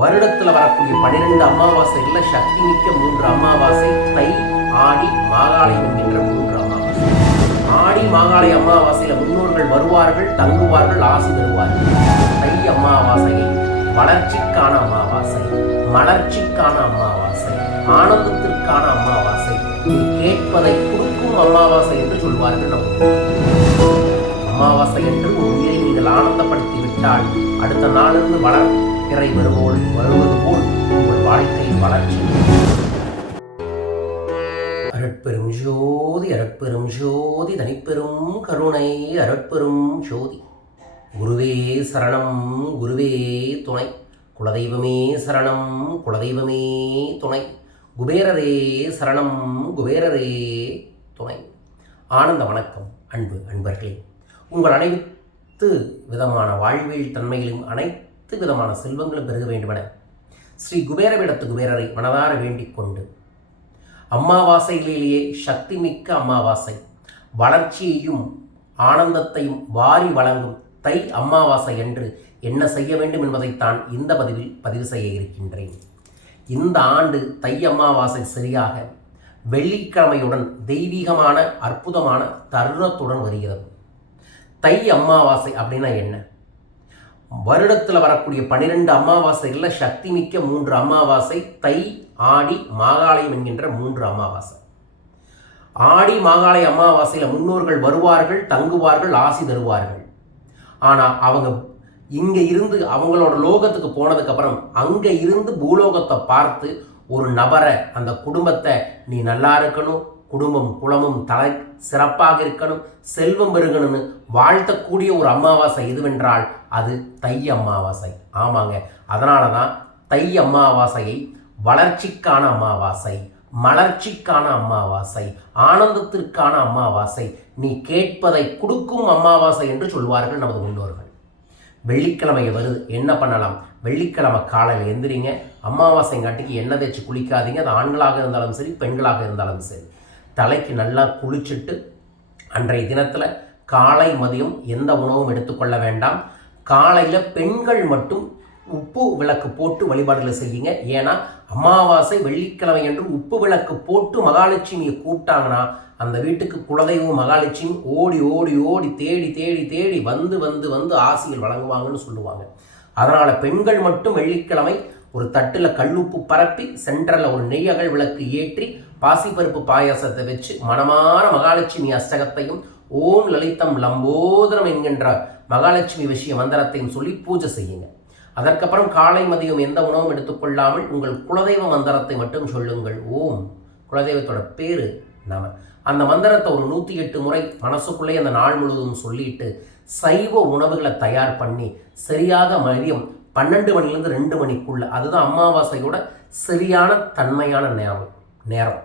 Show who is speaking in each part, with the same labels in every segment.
Speaker 1: வருடத்துல வரக்கூடிய பன்னிரெண்டு அமாவாசைகள்ல சக்தி மிக்க மூன்று அமாவாசை தை ஆடி மாகாளயம் என்கின்ற மூன்று அமாவாசை. ஆடி மாகாளய அமாவாசையில முன்னோர்கள் வருவார்கள் தங்குவார்கள் ஆசி தருவார்கள். தை அமாவாசையை வளர்ச்சிக்கான அமாவாசை மலர்ச்சிக்கான அமாவாசை ஆனந்தத்திற்கான அமாவாசை. கேட்பதை கொடுக்கும் அமாவாசை என்று சொல்வார்கள் நம்ம அமாவாசை என்று ஒரு உயிரை நீங்கள் ஆனந்தப்படுத்தி விட்டால் அடுத்த நாளிலிருந்து வளர்க்கிறை வருவோல் வருவது போல் உங்கள் வாழ்க்கை வளர்ச்சி. அருட்பெரும் ஜோதி அருட்பெரும் ஜோதி தனிப்பெரும் கருணை அருட்பெரும் ஜோதி. குருவே சரணம் குருவே துணை. குலதெய்வமே சரணம் குலதெய்வமே துணை. குபேரரே சரணம் குபேரரே துணை. ஆனந்த வணக்கம் அன்பு அன்பர்களே. உங்கள் அனைத்து விதமான வாழ்வியல் தன்மைகளையும் அனைத்து விதமான செல்வங்களும் பெருக வேண்டுமென ஸ்ரீ குபேரவிடத்து குபேரரை மனதார வேண்டிக் கொண்டு அம்மாவாசைகளிலேயே சக்தி மிக்க அம்மாவாசை வளர்ச்சியையும் ஆனந்தத்தையும் வாரி வழங்கும் தை அம்மாவாசை என்று என்ன செய்ய வேண்டும் என்பதைத்தான் இந்த பதிவில் பதிவு செய்ய இருக்கின்றேன். இந்த ஆண்டு தை அம்மாவாசை சரியாக வெள்ளிக்கிழமையுடன் தெய்வீகமான அற்புதமான தருணத்துடன் வருகிறது. தை அம்மாவாசை அப்படின்னா என்ன? வருடத்தில் வரக்கூடிய பனிரெண்டு அமாவாசைகளில் சக்தி மிக்க மூன்று அமாவாசை தை ஆடி மாகாளயம் என்கின்ற மூன்று அமாவாசை. ஆடி மாகாளய அமாவாசையில் முன்னோர்கள் வருவார்கள் தங்குவார்கள் ஆசி தருவார்கள். ஆனால் அவங்க இங்கே இருந்து அவங்களோட லோகத்துக்கு போனதுக்கப்புறம் அங்கே இருந்து பூலோகத்தை பார்த்து ஒரு நபரை அந்த குடும்பத்தை நீ நல்லா இருக்கணும் குடும்பம் குளமும் தலை சிறப்பாக இருக்கணும் செல்வம் பெருகணும்னு வாழ்த்தக்கூடிய ஒரு அமாவாசை எதுவென்றால் அது தை அமாவாசை ஆமாங்க. அதனால தான் தை அமாவாசையை வளர்ச்சிக்கான அமாவாசை மலர்ச்சிக்கான அமாவாசை ஆனந்தத்திற்கான அமாவாசை நீ கேட்பதை கொடுக்கும் அமாவாசை என்று சொல்வார்கள் நமது முன்னோர்கள். வெள்ளிக்கிழமை வருது என்ன பண்ணலாம்? வெள்ளிக்கிழமை காலையில் எந்திரிங்க. அமாவாசைங்காட்டிக்கு எண்ணெய் தேய்ச்சி குளிக்காதீங்க. அது ஆண்களாக இருந்தாலும் சரி பெண்களாக இருந்தாலும் சரி. தலைக்கு நல்லா குளிச்சுட்டு அன்றைய தினத்தில் காலை மதியம் எந்த உணவும் எடுத்துக்கொள்ள வேண்டாம். காலையில் பெண்கள் மட்டும் உப்பு விளக்கு போட்டு வழிபாடுகளை செய்யுங்க. ஏன்னா அமாவாசை வெள்ளிக்கிழமை என்று உப்பு விளக்கு போட்டு மகாலட்சுமியை கூப்பிட்டாங்கன்னா அந்த வீட்டுக்கு குலதெய்வம் மகாலட்சுமி ஓடி ஓடி ஓடி தேடி தேடி தேடி வந்து வந்து வந்து ஆசைகள் வழங்குவாங்கன்னு சொல்லுவாங்க. அதனால் பெண்கள் மட்டும் வெள்ளிக்கிழமை ஒரு தட்டில் கல்லுப்பு பரப்பி சென்டரில் ஒரு நெய் அகல் விளக்கு ஏற்றி பாசிப்பருப்பு பாயாசத்தை வச்சு மனமான மகாலட்சுமி அஷ்டகத்தையும் ஓம் லலிதம் லம்போதரம் என்கின்ற மகாலட்சுமி விஷய மந்திரத்தையும் சொல்லி பூஜை செய்யுங்க. அதற்கப்புறம் காலை மதியம் எந்த உணவும் எடுத்துக்கொள்ளாமல் உங்கள் குலதெய்வ மந்திரத்தை மட்டும் சொல்லுங்கள். ஓம். குலதெய்வத்தோட பேரு நாம. அந்த மந்திரத்தை ஒரு நூற்றி எட்டு முறை மனசுக்குள்ளே அந்த நாள் முழுவதும் சொல்லிட்டு சைவ உணவுகளை தயார் பண்ணி சரியாக மதியம் பன்னெண்டு மணிலேருந்து ரெண்டு மணிக்குள்ள அதுதான் அமாவாசையோட சரியான தன்மையான நேரம். நேரம்.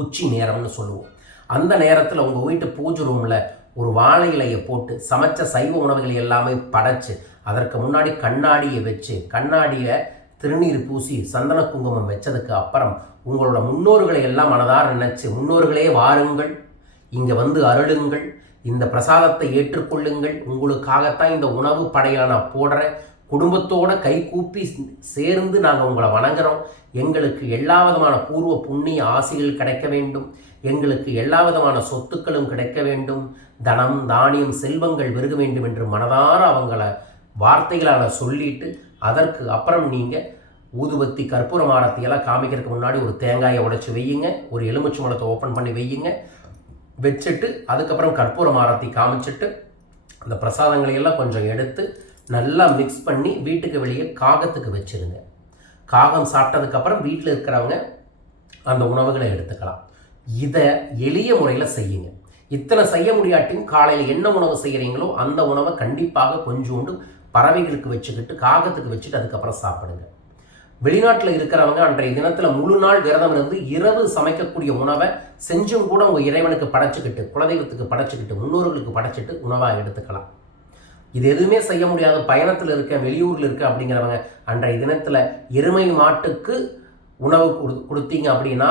Speaker 1: உச்சி நேரம்னு சொல்லுவோம். அந்த நேரத்தில் உங்கள் வீட்டு பூஜை ரூமில் ஒரு வாழை இலையை போட்டு சமைச்ச சைவ உணவுகளை எல்லாமே படைச்சு அதற்கு முன்னாடி கண்ணாடியை வச்சு கண்ணாடியில் திருநீர் பூசி சந்தன குங்குமம் வச்சதுக்கு அப்புறம் உங்களோட முன்னோர்களை எல்லாம் மனதார நினச்சி முன்னோர்களே வாருங்கள். இங்கே வந்து அருளுங்கள். இந்த பிரசாதத்தை ஏற்றுக்கொள்ளுங்கள். உங்களுக்காகத்தான் இந்த உணவு படையில நான் போடுறேன். குடும்பத்தோட கை கூப்பி சேர்ந்து நாங்கள் உங்களை வணங்குறோம். எங்களுக்கு எல்லா விதமான பூர்வ புண்ணிய ஆசைகள் கிடைக்க வேண்டும். எங்களுக்கு எல்லா விதமான சொத்துக்களும் கிடைக்க வேண்டும். தனம் தானியம் செல்வங்கள் பெருக வேண்டும் என்று மனதார அவங்கள வார்த்தைகளால் சொல்லிட்டு அதற்கு அப்புறம் நீங்கள் ஊதுபத்தி கற்பூர மாரத்தையெல்லாம் காமிக்கிறதுக்கு முன்னாடி ஒரு தேங்காயை உடைச்சி வையுங்க. ஒரு எலுமிச்சை மலத்தை ஓப்பன் பண்ணி வையுங்க. வச்சுட்டு அதுக்கப்புறம் கற்பூர மாரத்தை காமிச்சிட்டு அந்த பிரசாதங்களை எல்லாம் கொஞ்சம் எடுத்து நல்லா மிக்ஸ் பண்ணி வீட்டுக்கு வெளியே காகத்துக்கு வச்சிருங்க. காகம் சாப்பிட்டதுக்கப்புறம் வீட்டில் இருக்கிறவங்க அந்த உணவுகளை எடுத்துக்கலாம். இதை எளிய முறையில் செய்யுங்க. இத்தனை செய்ய முடியாட்டியும் காலையில் என்ன உணவு செய்கிறீங்களோ அந்த உணவை கண்டிப்பாக கொஞ்சோண்டு பறவைகளுக்கு வச்சுக்கிட்டு காகத்துக்கு வச்சுட்டு அதுக்கப்புறம் சாப்பிடுங்க. வெளிநாட்டில் இருக்கிறவங்க அன்றைய தினத்தில் முழு நாள் விரதம் இருந்து இரவு சமைக்கக்கூடிய உணவை செஞ்சும் கூட உங்கள் இறைவனுக்கு படைச்சிக்கிட்டு குலதெய்வத்துக்கு படைச்சிக்கிட்டு முன்னோர்களுக்கு படைச்சிட்டு உணவாக எடுத்துக்கலாம். இது எதுவுமே செய்ய முடியாத பயணத்தில் இருக்க வெளியூரில் இருக்க அப்படிங்கிறவங்க அன்றைய தினத்தில் எருமை மாட்டுக்கு உணவு கொடு கொடுத்தீங்க அப்படின்னா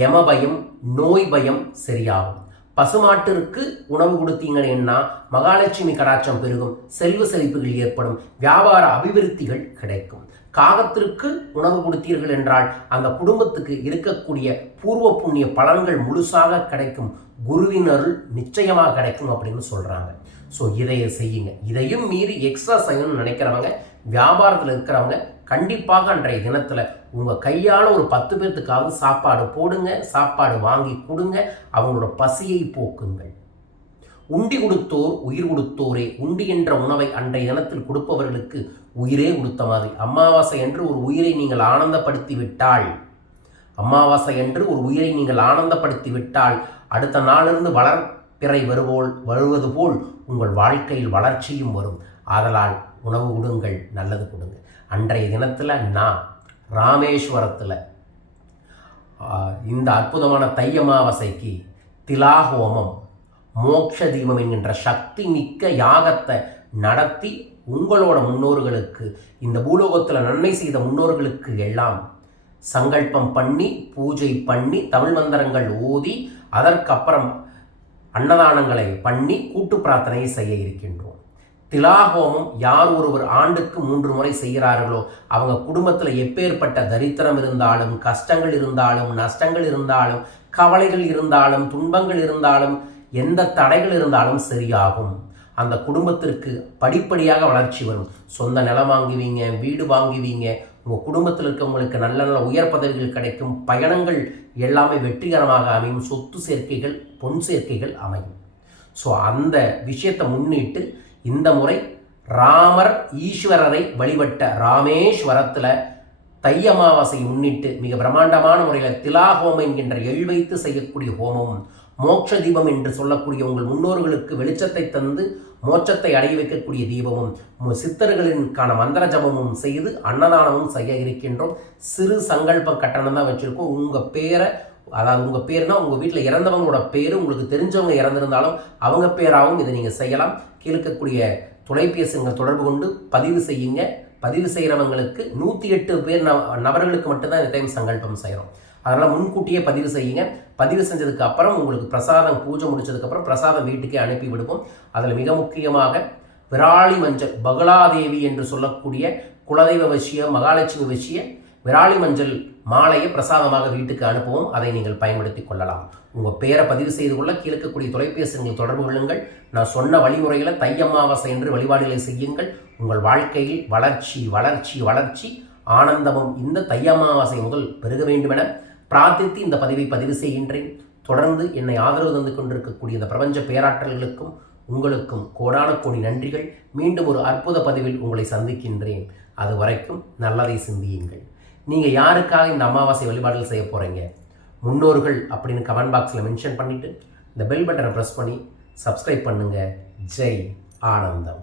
Speaker 1: யம பயம் நோய் பயம் சரியாகும். பசுமாட்டிற்கு உணவு கொடுத்தீங்கன்னா மகாலட்சுமி கடாட்சம் பெருகும் செல்வ செழிப்புகள் ஏற்படும் வியாபார அபிவிருத்திகள் கிடைக்கும். காகத்திற்கு உணவு கொடுத்தீர்கள் என்றால் அந்த குடும்பத்துக்கு இருக்கக்கூடிய பூர்வ புண்ணிய பலன்கள் முழுசாக கிடைக்கும். குருவின் அருள் நிச்சயமாக கிடைக்கும் அப்படின்னு சொல்கிறாங்க ஸோ இதை செய்யுங்க. இதையும் மீறி எக்ஸ்ட்ரா செய்யணும்னு நினைக்கிறவங்க வியாபாரத்தில் இருக்கிறவங்க கண்டிப்பாக அன்றைய தினத்தில் உங்கள் கையால் ஒரு பத்து பேர்த்துக்காவது சாப்பாடு போடுங்க சாப்பாடு வாங்கி கொடுங்க அவங்களோட பசியை போக்குங்கள். உண்டி கொடுத்தோர் உயிர் கொடுத்தோரே உண்டி என்ற உணவை அன்றைய தினத்தில் கொடுப்பவர்களுக்கு உயிரே கொடுத்த மாதிரி. அமாவாசை என்று ஒரு உயிரை நீங்கள் ஆனந்தப்படுத்தி விட்டால் அமாவாசை என்று ஒரு உயிரை நீங்கள் ஆனந்தப்படுத்தி விட்டால் அடுத்த நாளிலிருந்து பிறை வருவோல் வருவது போல் உங்கள் வாழ்க்கையில் வளர்ச்சியும் வரும். ஆதலால் உணவு கொடுங்கள் நல்லது கொடுங்க. அன்றைய தினத்தில் நான் ராமேஸ்வரத்தில் இந்த அற்புதமான தை அமாவாசைக்கு திலாஹோமம் மோட்ச தீபம் என்கின்ற சக்தி மிக்க யாகத்தை நடத்தி உங்களோட முன்னோர்களுக்கு இந்த பூலோகத்தில் நன்மை செய்த முன்னோர்களுக்கு எல்லாம் சங்கல்பம் பண்ணி பூஜை பண்ணி தமிழ் மந்திரங்கள் ஓதி அதற்கப்புறம் அன்னதானங்களை பண்ணி கூட்டு பிரார்த்தனையை செய்ய இருக்கின்றோம். திலாகோமம் யார் ஒருவர் ஆண்டுக்கு மூன்று முறை செய்கிறார்களோ அவங்க குடும்பத்தில் எப்பேற்பட்ட தரித்திரம் இருந்தாலும் கஷ்டங்கள் இருந்தாலும் நஷ்டங்கள் இருந்தாலும் கவலைகள் இருந்தாலும் துன்பங்கள் இருந்தாலும் எந்த தடைகள் இருந்தாலும் சரியாகும். அந்த குடும்பத்திற்கு படிப்படியாக வளர்ச்சி வரும். சொந்த நிலம் வாங்குவீங்க வீடு வாங்குவீங்க உங்கள் குடும்பத்தில் இருக்கவங்களுக்கு நல்ல நல்ல உயர் பதவிகள் கிடைக்கும் பயணங்கள் எல்லாமே வெற்றிகரமாக அமையும் சொத்து சேர்க்கைகள் பொன் சேர்க்கைகள் அமையும். ஸோ அந்த விஷயத்தை முன்னிட்டு இந்த முறை ராமர் ஈஸ்வரரை வழிபட்ட ராமேஸ்வரத்தில் தை அமாவாசையை முன்னிட்டு மிக பிரம்மாண்டமான முறையில் திலாஹோமம் என்கின்ற எள் வைத்து செய்யக்கூடிய ஹோமம் மோட்ச தீபம் என்று சொல்லக்கூடிய உங்கள் முன்னோர்களுக்கு வெளிச்சத்தை தந்து மோட்சத்தை அடைய வைக்கக்கூடிய தீபமும் சித்தர்களின்கான மந்திர ஜபமும் செய்து அன்னதானமும் செய்ய இருக்கின்றோம். சிறு சங்கல்ப கட்டணம் தான் வச்சுருக்கோம். உங்கள் பேரை அதாவது உங்கள் பேர் தான் உங்கள் வீட்டில் இறந்தவங்களோட பேர் உங்களுக்கு தெரிஞ்சவங்க இறந்திருந்தாலும் அவங்க பேராகவும் இதை நீங்கள் செய்யலாம். கீழ்க்கக்கூடிய தொலைபேசிகள் தொடர்பு கொண்டு பதிவு செய்யுங்க. பதிவு செய்கிறவங்களுக்கு நூற்றி எட்டு பேர் நபர்களுக்கு மட்டும்தான் இந்த டைம் சங்கல்பம் செய்கிறோம் அதனால் முன்கூட்டியே பதிவு செய்யுங்க. பதிவு செஞ்சதுக்கு அப்புறம் உங்களுக்கு பிரசாதம் பூஜை முடிச்சதுக்கப்புறம் பிரசாதம் வீட்டுக்கே அனுப்பி விடுவோம். அதில் மிக முக்கியமாக விராலி மஞ்சள் பகலாதேவி என்று சொல்லக்கூடிய குலதெய்வ வசிய மகாலட்சுமி வசிய விராலி மஞ்சள் மாலையை பிரசாதமாக வீட்டுக்கு அனுப்பவும். அதை நீங்கள் பயன்படுத்தி கொள்ளலாம். உங்கள் பேரை பதிவு செய்து கொள்ள கீழக்கக்கூடிய தொலைபேசிகள் தொடர்பு கொள்ளுங்கள். நான் சொன்ன வழிமுறையில் தை அமாவாசை என்று வழிபாடுகளை செய்யுங்கள். உங்கள் வாழ்க்கையில் வளர்ச்சி வளர்ச்சி வளர்ச்சி ஆனந்தமும் இந்த தை அமாவாசை முதல் பெருக வேண்டுமென பிரார்த்தித்து இந்த பதிவை பதிவு செய்கின்றேன். தொடர்ந்து என்னை ஆதரவு தந்து கொண்டிருக்கக்கூடிய இந்த பிரபஞ்ச பேராற்றல்களுக்கும் உங்களுக்கும் கோடான கோடி நன்றிகள். மீண்டும் ஒரு அற்புத பதிவில் உங்களை சந்திக்கின்றேன். அது வரைக்கும் நல்லதை சிந்தியுங்கள். நீங்கள் யாருக்காக இந்த அமாவாசை வழிபாடுகள் செய்ய போகிறீங்க முன்னோர்கள் அப்படின்னு கமெண்ட் பாக்ஸில் மென்ஷன் பண்ணிவிட்டு இந்த பெல் பட்டனை ப்ரெஸ் பண்ணி சப்ஸ்கிரைப் பண்ணுங்கள் ஜெய் ஆனந்தம்.